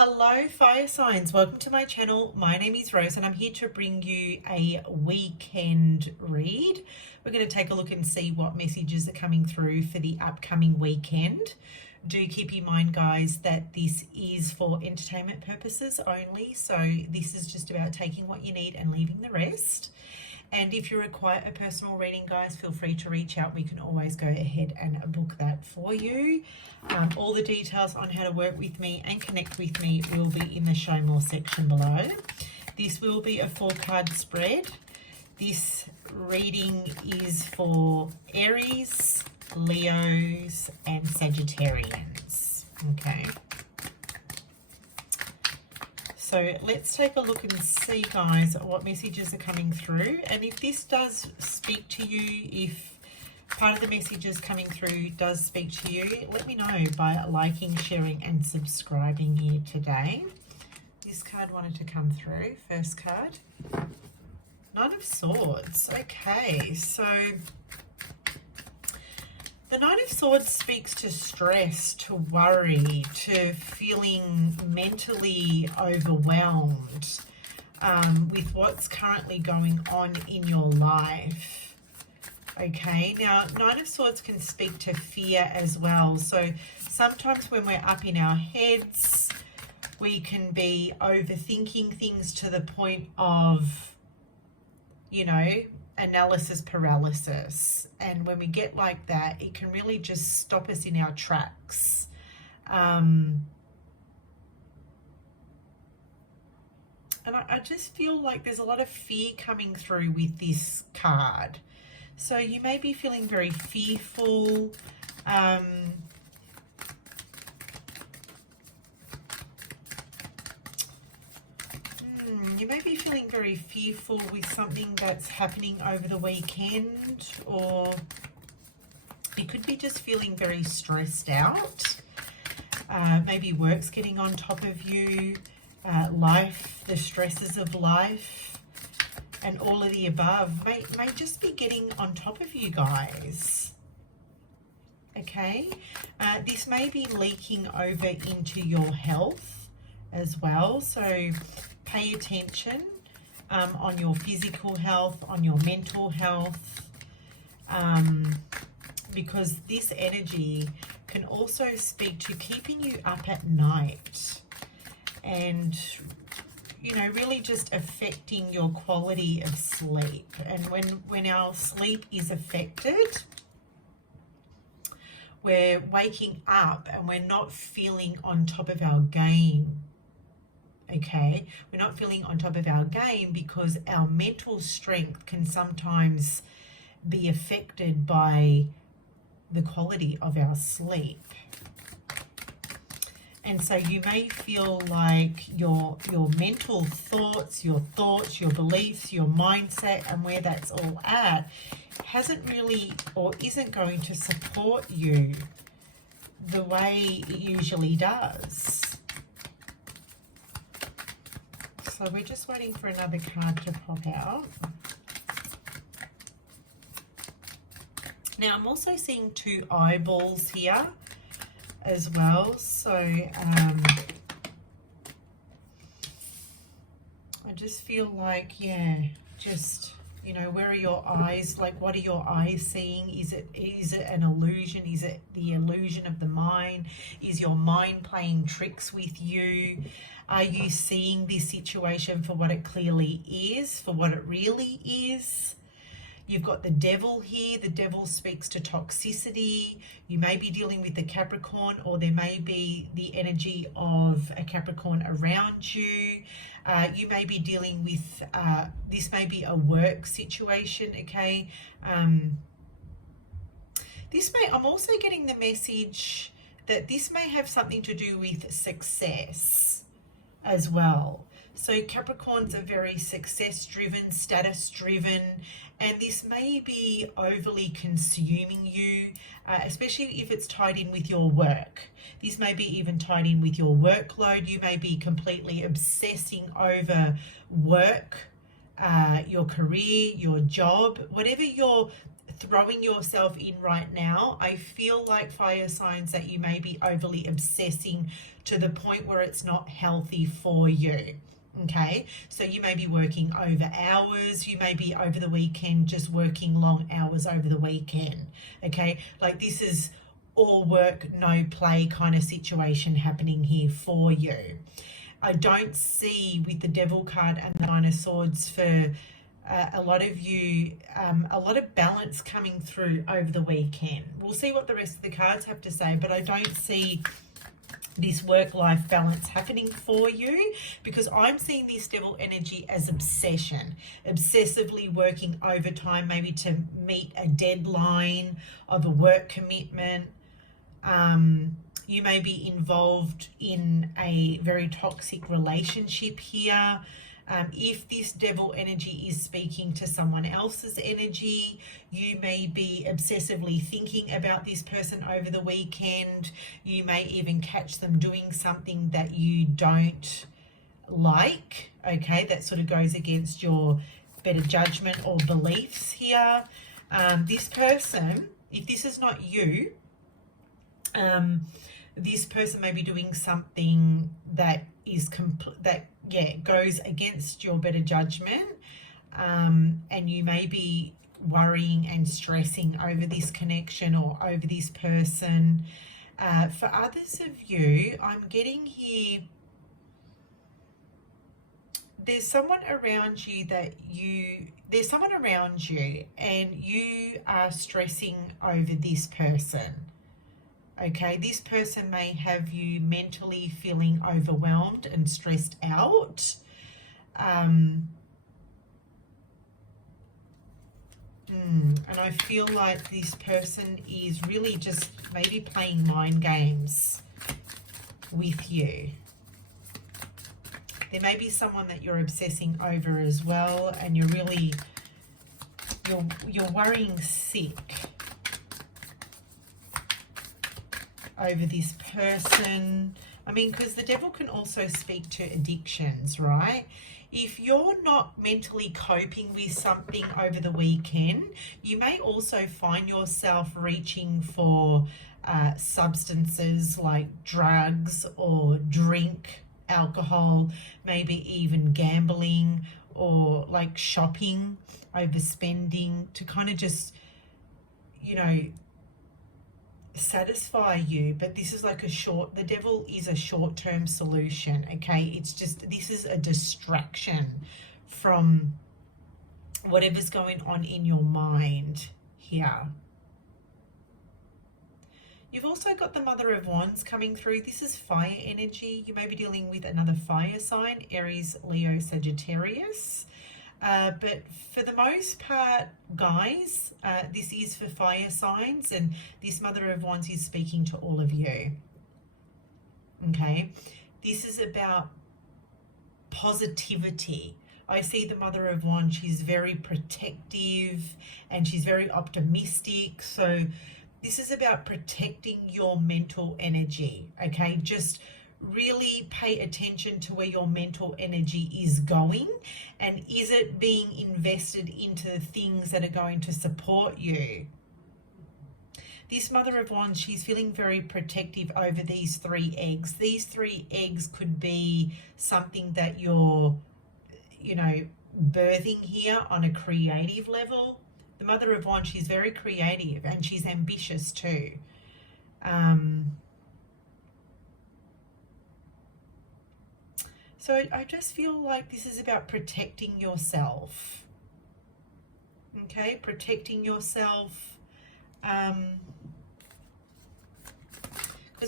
Hello fire signs, welcome to my channel. My name is Rose and I'm here to bring you a weekend read. We're going to take a look and see what messages are coming through for the upcoming weekend. Do keep in mind, guys, that this is for entertainment purposes only, so this is just about taking what you need and leaving the rest. And if you require a personal reading, guys, feel free to reach out. We can always go ahead and book that for you. All the details on how to work with me and connect with me will be in the show more section below. This will be a 4-card spread. This reading is for Aries, Leos, and Sagittarians. Okay. So let's take a look and see, guys, what messages are coming through. And if this does speak to you, if part of the messages coming through does speak to you, let me know by liking, sharing, and subscribing here today. This card wanted to come through. First card, Knight of Swords. Okay, so the Knight of Swords speaks to stress, to worry, to feeling mentally overwhelmed with what's currently going on in your life. Okay, now Knight of Swords can speak to fear as well. So sometimes when we're up in our heads, we can be overthinking things to the point of, you know, analysis paralysis, and when we get like that, it can really just stop us in our tracks. And I just feel like there's a lot of fear coming through with this card. So you may be feeling very fearful. You may be feeling very fearful with something that's happening over the weekend, or you could be just feeling very stressed out. Maybe work's getting on top of you, life, the stresses of life, and all of the above may just be getting on top of you, guys. Okay, this may be leaking over into your health as well, so pay attention on your physical health, on your mental health, because this energy can also speak to keeping you up at night and, you know, really just affecting your quality of sleep. And when our sleep is affected, we're waking up and we're not feeling on top of our game. Okay, we're not feeling on top of our game because our mental strength can sometimes be affected by the quality of our sleep. And so you may feel like your mental thoughts, your beliefs, your mindset, and where that's all at hasn't really or isn't going to support you the way it usually does. So we're just waiting for another card to pop out. Now I'm also seeing 2 eyeballs here as well. So I just feel like, yeah, just, you know, where are your eyes? Like, what are your eyes seeing? Is it an illusion? Is it the illusion of the mind? Is your mind playing tricks with you? Are you seeing this situation for what it clearly is, for what it really is? You've got the Devil here. The Devil speaks to toxicity. You may be dealing with the Capricorn, or there may be the energy of a Capricorn around you. You may be dealing with, this may be a work situation, okay? I'm also getting the message that this may have something to do with success as well. So Capricorns are very success-driven, status-driven, and this may be overly consuming you, especially if it's tied in with your work. This may be even tied in with your workload. You may be completely obsessing over work, your career, your job, whatever you're throwing yourself in right now, I feel like fire signs that you may be overly obsessing to the point where it's not healthy for you. Okay, so you may be working over hours, you may be over the weekend just working long hours over the weekend. Okay, like this is all work, no play kind of situation happening here for you. I don't see with the Devil card and the Nine of Swords for a lot of you, a lot of balance coming through over the weekend. We'll see what the rest of the cards have to say, but I don't see this work-life balance happening for you, because I'm seeing this Devil energy as obsession, obsessively working overtime, maybe to meet a deadline of a work commitment. You may be involved in a very toxic relationship here. If this Devil energy is speaking to someone else's energy, you may be obsessively thinking about this person over the weekend. You may even catch them doing something that you don't like, okay, that sort of goes against your better judgment or beliefs here. This person, if this is not you, this person may be doing something that is goes against your better judgment, and you may be worrying and stressing over this connection or over this person. For others of you, I'm getting here, there's someone around you and you are stressing over this person. Okay, this person may have you mentally feeling overwhelmed and stressed out. And I feel like this person is really just maybe playing mind games with you. There may be someone that you're obsessing over as well, and you're worrying sick over this person. I mean, because the Devil can also speak to addictions, right? If you're not mentally coping with something over the weekend, you may also find yourself reaching for substances like drugs or drink, alcohol, maybe even gambling or like shopping, overspending to kind of just, you know, satisfy you. But this is like the Devil is a short-term solution, okay? It's just, this is a distraction from whatever's going on in your mind here. You've also got the Mother of Wands coming through. This is fire energy. You may be dealing with another fire sign, Aries, Leo, Sagittarius. But for the most part, guys, this is for fire signs, and this Mother of Wands is speaking to all of you. Okay, this is about positivity. I see the Mother of Wands, she's very protective and she's very optimistic. So this is about protecting your mental energy, okay? Just really pay attention to where your mental energy is going, and is it being invested into things that are going to support you. This Mother of Wands, she's feeling very protective over these 3 eggs. These 3 eggs could be something that you're, you know, birthing here on a creative level. The Mother of Wands, she's very creative and she's ambitious too. So I just feel like this is about protecting yourself. Okay, protecting yourself. Because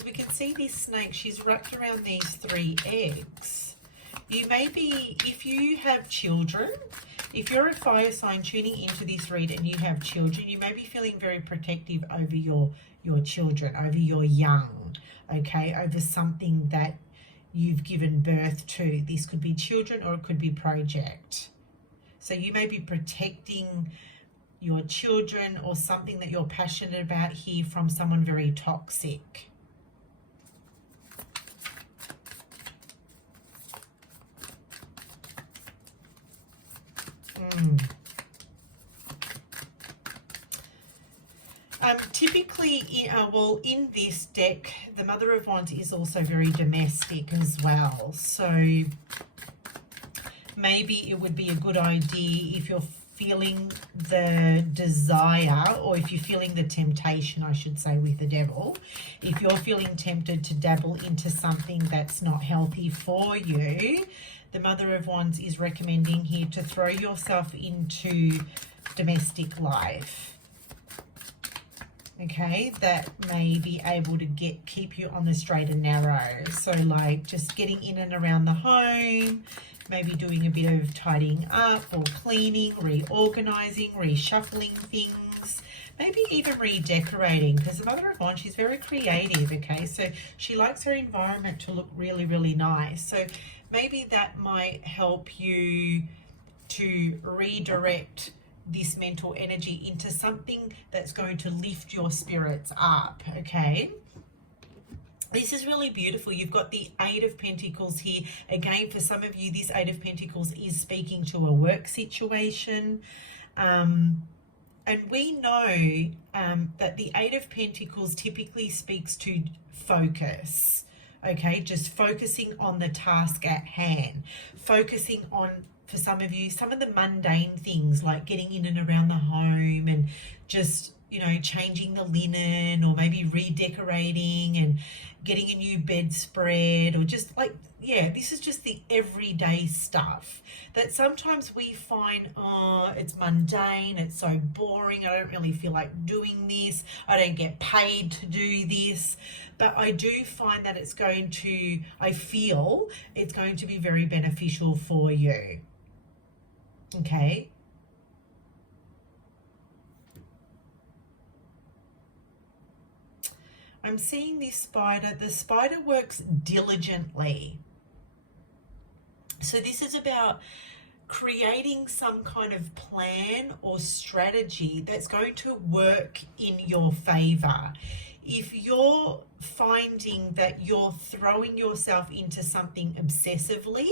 we can see this snake, she's wrapped around these 3 eggs. You may be, if you have children, if you're a fire sign tuning into this read and you have children, you may be feeling very protective over your children, over your young, okay, over something that you've given birth to. This could be children or it could be project. So you may be protecting your children or something that you're passionate about here from someone very toxic. Typically, well, in this deck, the Mother of Wands is also very domestic as well. So maybe it would be a good idea if you're feeling the desire, or if you're feeling the temptation, I should say, with the devil, if you're feeling tempted to dabble into something that's not healthy for you, the Mother of Wands is recommending here to throw yourself into domestic life. Okay, that may be able to keep you on the straight and narrow. So like just getting in and around the home, maybe doing a bit of tidying up or cleaning, reorganizing, reshuffling things, maybe even redecorating, because the Mother of Wands, she's very creative, okay? So she likes her environment to look really, really nice. So maybe that might help you to redirect this mental energy into something that's going to lift your spirits up, okay? This is really beautiful. You've got the Eight of Pentacles here. Again, for some of you, this Eight of Pentacles is speaking to a work situation. And we know that the Eight of Pentacles typically speaks to focus, okay? Just focusing on the task at hand. Focusing on, for some of you, some of the mundane things like getting in and around the home and just, you know, changing the linen, or maybe redecorating and getting a new bedspread, or just like, yeah, this is just the everyday stuff that sometimes we find, oh, it's mundane, it's so boring, I don't really feel like doing this, I don't get paid to do this. But I do find that it's going to, I feel it's going to be very beneficial for you, okay? I'm seeing this spider. The spider works diligently. So this is about creating some kind of plan or strategy that's going to work in your favor. If you're finding that you're throwing yourself into something obsessively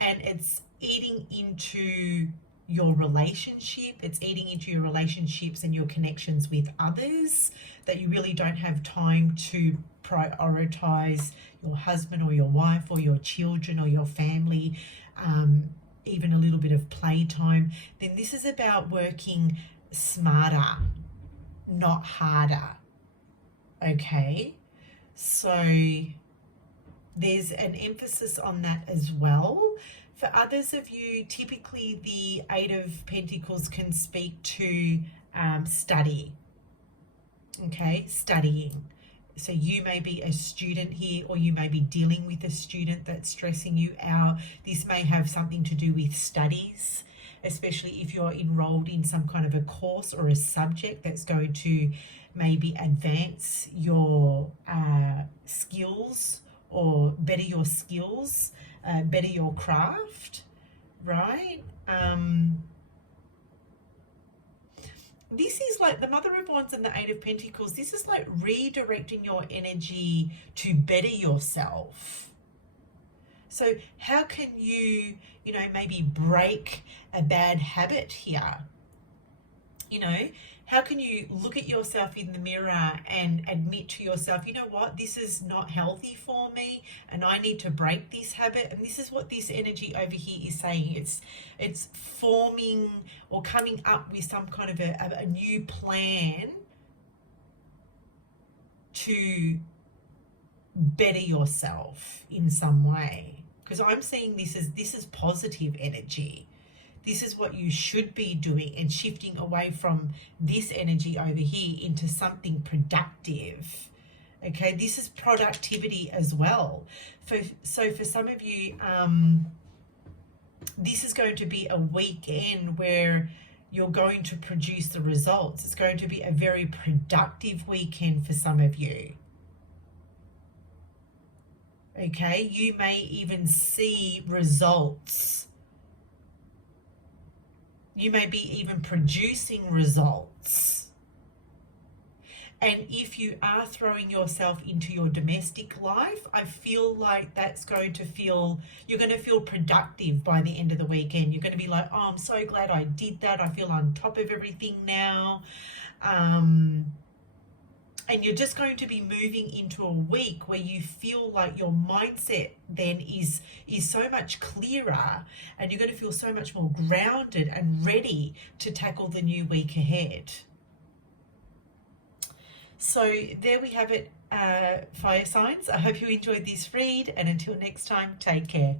and it's eating into your relationship, it's eating into your relationships and your connections with others, that you really don't have time to prioritize your husband or your wife or your children or your family, even a little bit of playtime, then this is about working smarter, not harder, okay? So there's an emphasis on that as well. For others of you, typically the Eight of Pentacles can speak to study, okay? Studying. So you may be a student here, or you may be dealing with a student that's stressing you out. This may have something to do with studies, especially if you're enrolled in some kind of a course or a subject that's going to maybe advance your skills, or better your skills, better your craft, right? This is like the Mother of Wands and the Eight of Pentacles. This is like redirecting your energy to better yourself. So how can you, you know, maybe break a bad habit here? You know, how can you look at yourself in the mirror and admit to yourself, you know what, this is not healthy for me and I need to break this habit? And this is what this energy over here is saying. It's forming or coming up with some kind of a new plan to better yourself in some way. Because I'm seeing this is positive energy. This is what you should be doing, and shifting away from this energy over here into something productive. Okay, this is productivity as well. So for some of you, this is going to be a weekend where you're going to produce the results. It's going to be a very productive weekend for some of you. Okay, you may even see results. You may be even producing results. And if you are throwing yourself into your domestic life, I feel like that's going to feel, you're going to feel productive by the end of the weekend. You're going to be like, oh, I'm so glad I did that. I feel on top of everything now. And you're just going to be moving into a week where you feel like your mindset then is so much clearer, and you're going to feel so much more grounded and ready to tackle the new week ahead. So there we have it, fire signs. I hope you enjoyed this read, and until next time, take care.